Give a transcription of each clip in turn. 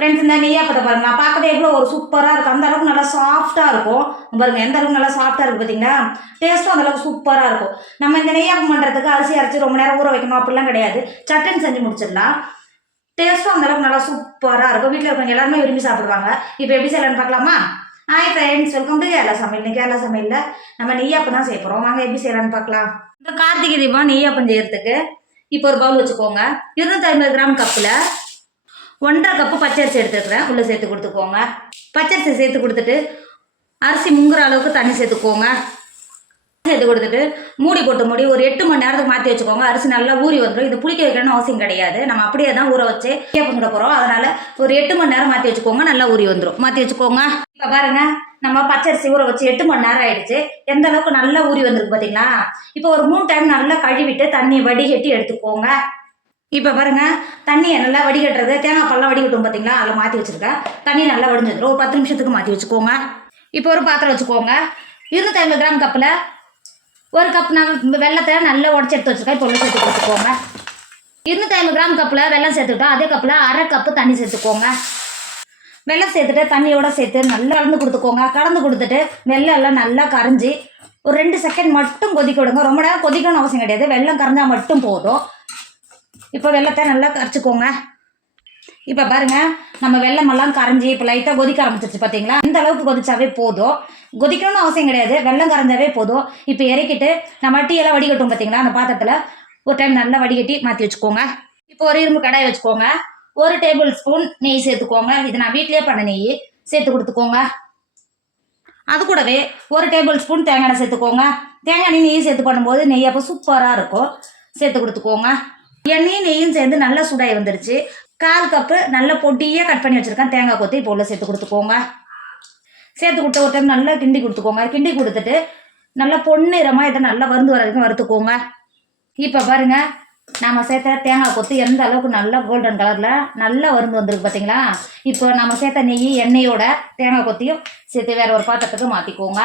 Friends இந்த நெய்யாப்பத்தை பாருங்க. நான் பார்க்கவே எவ்வளோ ஒரு சூப்பராக இருக்கும் அந்த அளவுக்கு நல்லா சாஃப்டாக இருக்கும். பாருங்க எந்த அளவுக்கு நல்லா சாஃப்டாக இருக்குது பார்த்தீங்களா? டேஸ்ட்டும் அந்த அளவுக்கு சூப்பராக இருக்கும். நம்ம இந்த நெய்யாப்பம் பண்ணுறதுக்கு அரிசி அரைச்சி ரொம்ப நேரம் ஊற வைக்கணும். அப்படிலாம் கிடையாது. சட்டன் செஞ்சு முடிச்சிடலாம். டேஸ்ட்டும் அந்த அளவுக்கு நல்லா சூப்பராக இருக்கும். வீட்டில் இருக்கவங்க எல்லாருமே விரும்பி சாப்பிடுவாங்க. இப்போ எப்படி செய்யலான்னு பார்க்கலாமா? Hi friends welcome to Kerala சமையல். இன்னைக்கு கேரளா சமையலில் நம்ம நெய்யாப்பம் தான் செய்ய போகிறோம் வாங்க எப்படி செய்யலான்னு பார்க்கலாம். இந்த கார்த்திகை தீபம் நெய்யாப்பம் செய்யறதுக்கு இப்போ ஒரு பவுல் வச்சுக்கோங்க. இருநூத்தி ஐம்பது கிராம் கப்பில் ஒன்றரை கப்பு பச்சரிசி எடுத்துருக்குறேன். உள்ளே சேர்த்து கொடுத்துக்கோங்க. பச்சரிசி சேர்த்து கொடுத்துட்டு அரிசி முங்குற அளவுக்கு தண்ணி சேர்த்துக்கோங்க. சேர்த்து கொடுத்துட்டு மூடி போட்டு மூடி ஒரு எட்டு மணி நேரத்துக்கு மாற்றி வச்சுக்கோங்க. அரிசி நல்லா ஊறி வந்துடும் இது புளிக்க வைக்கணும்னு அவசியம் கிடையாது. நம்ம அப்படியே தான் ஊற வச்சு கேப்பம் சுட போகிறோம் அதனால் ஒரு எட்டு மணி நேரம் மாற்றி வச்சுக்கோங்க. நல்லா ஊறி வந்துடும் மாற்றி வச்சுக்கோங்க. இப்போ பாருங்க நம்ம பச்சரிசி ஊற வச்சு எட்டு மணி நேரம் ஆயிடுச்சு. எந்த அளவுக்கு நல்லா ஊறி வந்திருக்கு பார்த்தீங்களா இப்போ ஒரு மூணு டைம் நல்லா கழுவிட்டு தண்ணி வடிகட்டி எடுத்துக்கோங்க. இப்போ பாருங்க தண்ணியை நல்லா வடிகட்டுறது தேங்காய் பழம் வடிகட்டும் பார்த்தீங்களா அதில் மாற்றி வச்சுருக்கேன். தண்ணி நல்லா வடிஞ்சிடும். ஒரு பத்து நிமிஷத்துக்கு மாற்றி வச்சுக்கோங்க. இப்போ ஒரு பாத்திரம் வச்சுக்கோங்க. இருநூத்தி ஐம்பது கிராம் கப்பில் ஒரு கப் நான் வெள்ளத்தை நல்லா உடச்சி எடுத்து வச்சுருக்கேன். இப்போ ஒன்று சேர்த்து கொடுத்துக்கோங்க. இருநூத்தி ஐம்பது கிராம் கப்பில் வெள்ளம் சேர்த்துக்கிட்டோம். அதே கப்பில் அரை கப்பு தண்ணி சேர்த்துக்கோங்க. வெள்ளம் சேர்த்துட்டு தண்ணியோட சேர்த்து நல்லா கலந்து கொடுத்துக்கோங்க. கலந்து கொடுத்துட்டு வெள்ளம் எல்லாம் நல்லா கரைஞ்சி ஒரு ரெண்டு செகண்ட் மட்டும் கொதிக்க விடுங்க. ரொம்ப நேரம் கொதிக்கணும்னு அவசியம் கிடையாது. வெள்ளம் கரைஞ்சால் மட்டும் போதும். இப்போ வெள்ளத்தை நல்லா கரைச்சிக்கோங்க. இப்போ பாருங்க நம்ம வெள்ளமெல்லாம் கரைஞ்சி இப்போ லைட்டாக கொதிக்க ஆரம்பிச்சிருச்சு பார்த்தீங்களா? இந்த அளவுக்கு கொதிச்சாவே போதும். கொதிக்கணும்னு அவசியம் கிடையாது. வெள்ளம் கரைஞ்சாவே போதும். இப்போ இறக்கிட்டு நம்ம டீயெல்லாம் வடிகட்டும் பார்த்தீங்களா? அந்த பாத்திரத்தில் ஒரு டைம் நல்லா வடிகட்டி மாற்றி வச்சுக்கோங்க. இப்போ ஒரு இரும்பு கடாய் வச்சுக்கோங்க. ஒரு டேபிள் ஸ்பூன் நெய் சேர்த்துக்கோங்க. இது நான் வீட்லேயே பண்ண நெய் சேர்த்து கொடுத்துக்கோங்க. அது கூடவே ஒரு டேபிள் ஸ்பூன் தேங்காய் எண்ணெய் சேர்த்துக்கோங்க. தேங்காய் எண்ணெய் நெய் சேர்த்து பண்ணும்போது நெய் அப்போ சூப்பராக இருக்கும். சேர்த்து கொடுத்துக்கோங்க. எண்ணெயும் நெய்யும் சேர்ந்து நல்லா சூடாகி வந்துருச்சு. கால் கப்பு நல்ல பொட்டியாக கட் பண்ணி வச்சுருக்கேன். தேங்காய் கொத்தி இப்போ உள்ள சேர்த்து கொடுத்துக்கோங்க. சேர்த்து கொடுத்த ஒரு டைம் நல்லா கிண்டி கொடுத்துக்கோங்க. கிண்டி கொடுத்துட்டு நல்லா பொன்னிறமாக இதை நல்லா வருந்து வர வரைக்கும் வறுத்துக்கோங்க. இப்போ பாருங்க நம்ம சேர்த்த தேங்காய் கொத்து எந்த அளவுக்கு நல்லா கோல்டன் கலரில் நல்லா வருந்து வந்திருக்கு பார்த்தீங்களா இப்போ நம்ம சேர்த்த நெய் எண்ணெயோட தேங்காய் கொத்தியும் சேர்த்து வேறு ஒரு பாத்திரத்துக்கு மாற்றிக்கோங்க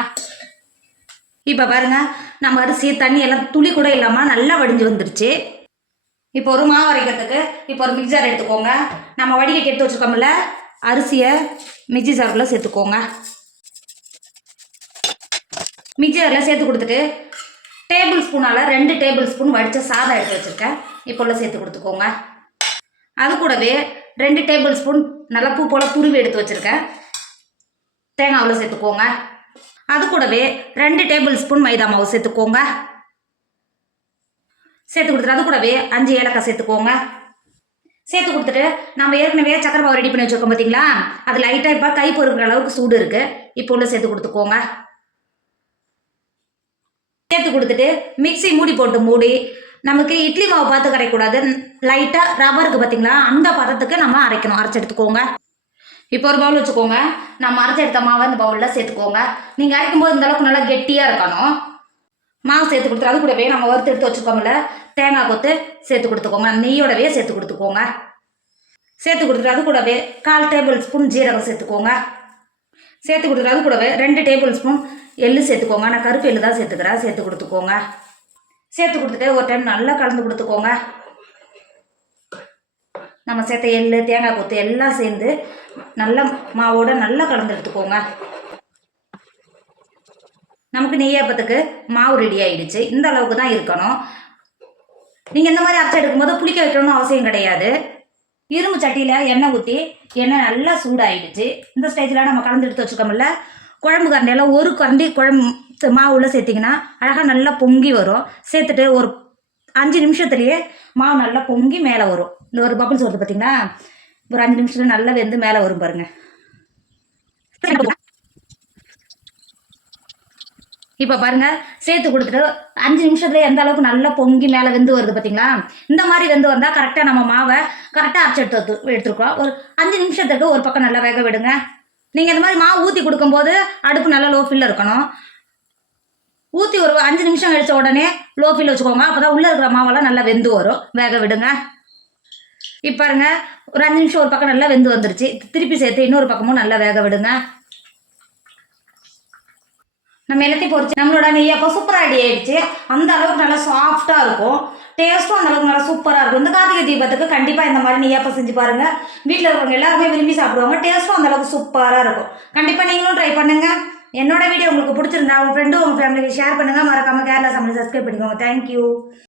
இப்போ பாருங்க நம்ம அரிசி தண்ணி எல்லாம் துளி கூட இல்லாமல் நல்லா வடிஞ்சு வந்துருச்சு. இப்போ ஒரு மாவு அரைக்கிறதுக்கு இப்போ ஒரு மிக்சர் எடுத்துக்கோங்க. நம்ம வடிகட்டி எடுத்து வச்சுருக்கோம்ல அரிசியை மிக்சி ஜாருக்குள்ளே சேர்த்துக்கோங்க. மிக்சி ஜாரில் சேர்த்து கொடுத்துட்டு டேபிள் ஸ்பூனால் ரெண்டு டேபிள் ஸ்பூன் வடித்த சாதம் எடுத்து வச்சுருக்கேன். இப்போ உள்ள சேர்த்து கொடுத்துக்கோங்க. அது கூடவே ரெண்டு டேபிள் ஸ்பூன் நல்லா பூ போல் துருவி எடுத்து வச்சுருக்கேன். தேங்காவில் சேர்த்துக்கோங்க. அது கூடவே ரெண்டு டேபிள் ஸ்பூன் மைதா மாவு சேர்த்துக்கோங்க. சேர்த்து கொடுத்துட்டு அது கூடவே அஞ்சு ஏலக்காய் சேர்த்துக்கோங்க. சேர்த்து கொடுத்துட்டு நம்ம ஏற்கனவே சக்கரை பாவை ரெடி பண்ணி வச்சுருக்கோம் பார்த்தீங்களா அது லைட்டாக இப்போ கை பொறுக்கிற அளவுக்கு சூடு இருக்குது இப்போ உள்ள சேர்த்து கொடுத்துக்கோங்க. சேர்த்து கொடுத்துட்டு மிக்சி மூடி போட்டு மூடி நமக்கு இட்லி மாவு பார்த்து கரைக்கூடாது லைட்டாக ரவருக்கு பார்த்தீங்களா அந்த பதத்துக்கு நம்ம அரைக்கணும். அரைச்சி எடுத்துக்கோங்க. இப்போ ஒரு பவுல் வச்சுக்கோங்க. நம்ம அரைச்சி எடுத்த மாவை இந்த பவுலில் சேர்த்துக்கோங்க. நீங்கள் அரைக்கும் போது இந்த அளவுக்கு நல்லா கெட்டியாக இருக்கணும். மாவு சேர்த்து கொடுத்துரு. அது கூடவே நம்ம வறுத்து எடுத்து வச்சுக்கோங்கள தேங்காய் கொத்து சேர்த்து கொடுத்துக்கோங்க. நெய்யோடவே சேர்த்து கொடுத்துக்கோங்க. சேர்த்து கொடுத்துட்டு அது கூடவே கால் டேபிள் ஸ்பூன் ஜீரகம் சேர்த்துக்கோங்க. சேர்த்து கொடுத்துட்டு அது கூடவே ரெண்டு டேபிள் ஸ்பூன் எள்ளு சேர்த்துக்கோங்க. நான் கருப்பு எள்ளு தான் சேர்த்துக்கிறேன். சேர்த்து கொடுத்துக்கோங்க. சேர்த்து கொடுத்துட்டு ஒரு டைம் நல்லா கலந்து கொடுத்துக்கோங்க. நம்ம சேர்த்த எள்ளு தேங்காய் கொத்து எல்லாம் சேர்ந்து நல்லா மாவோட நல்லா கலந்து எடுத்துக்கோங்க. நமக்கு நெய்யாப்பத்துக்கு மாவு ரெடி ஆயிடுச்சு. இந்த அளவுக்கு தான் இருக்கணும். நீங்கள் இந்த மாதிரி அரைச்சி எடுக்கும்போது புளிக்க வைக்கணும்னு அவசியம் கிடையாது. இரும்பு சட்டியில் எண்ணெய் ஊற்றி எண்ணெய் நல்லா சூடாயிடுச்சு. இந்த ஸ்டேஜில் நம்ம கலந்து எடுத்து வச்சுக்கோமில்ல குழம்பு கரண்டியில் ஒரு கரண்டி குழம்பு மாவுள்ள சேர்த்திங்கன்னா அழகாக நல்லா பொங்கி வரும். சேர்த்துட்டு ஒரு அஞ்சு நிமிஷத்துலேயே மாவு நல்லா பொங்கி மேலே வரும். இந்த ஒரு பபுள்ஸ் வருது பார்த்தீங்கன்னா ஒரு அஞ்சு நிமிஷத்தில் நல்லா வெந்து மேலே வரும் பாருங்கள் இப்போ பாருங்க சேர்த்து கொடுத்துட்டு அஞ்சு நிமிஷத்துல எந்த அளவுக்கு நல்லா பொங்கி மேலே வெந்து வருது பார்த்தீங்களா இந்த மாதிரி வெந்து வந்தால் கரெக்டாக நம்ம மாவை கரெக்டாக அரைச்சி எடுத்து எடுத்துருக்கோம். ஒரு அஞ்சு நிமிஷத்துக்கு ஒரு பக்கம் நல்லா வேக விடுங்க. நீங்கள் இந்த மாதிரி மாவு ஊற்றி கொடுக்கும்போது அடுப்பு நல்லா லோ ஃபில்ல இருக்கணும். ஊற்றி ஒரு அஞ்சு நிமிஷம் கழிச்ச உடனே லோ ஃபில் வச்சுக்கோங்க. அப்போ தான் உள்ளே இருக்கிற மாவெல்லாம் நல்லா வெந்து வரும். வேக விடுங்க. இப்போ பாருங்க ஒரு அஞ்சு நிமிஷம் ஒரு பக்கம் நல்லா வெந்து வந்துருச்சு. திருப்பி சேர்த்து இன்னொரு பக்கமும் நல்லா வேக விடுங்க. நம்ம எல்லாத்தையும் பொறிச்சு நம்மளோட நெய்யப்போ சூப்பராக ரெடி ஆயிடுச்சு. அந்த அளவுக்கு நல்லா சாஃப்டாக இருக்கும். டேஸ்ட்டும் அந்த அளவுக்கு நல்லா சூப்பராக இருக்கும். இந்த கார்த்திகை தீபத்துக்கு கண்டிப்பாக இந்த மாதிரி நெய்யப்போ செஞ்சு பாருங்கள் வீட்டில் இருக்கிறவங்க எல்லாருமே விரும்பி சாப்பிடுவாங்க. டேஸ்ட்டும் அந்த அளவுக்கு சூப்பராக இருக்கும். கண்டிப்பாக நீங்களும் ட்ரை பண்ணுங்கள் என்னோட வீடியோ உங்களுக்கு பிடிச்சிருந்தா உங்கள் ஃப்ரெண்டும் உங்கள் ஃபேமிலிக்கு ஷேர் பண்ணுங்கள் மறக்காமல் கேரளா சமையல் சப்ஸ்கிரைப் பண்ணிக்கோங்க. தேங்க்யூ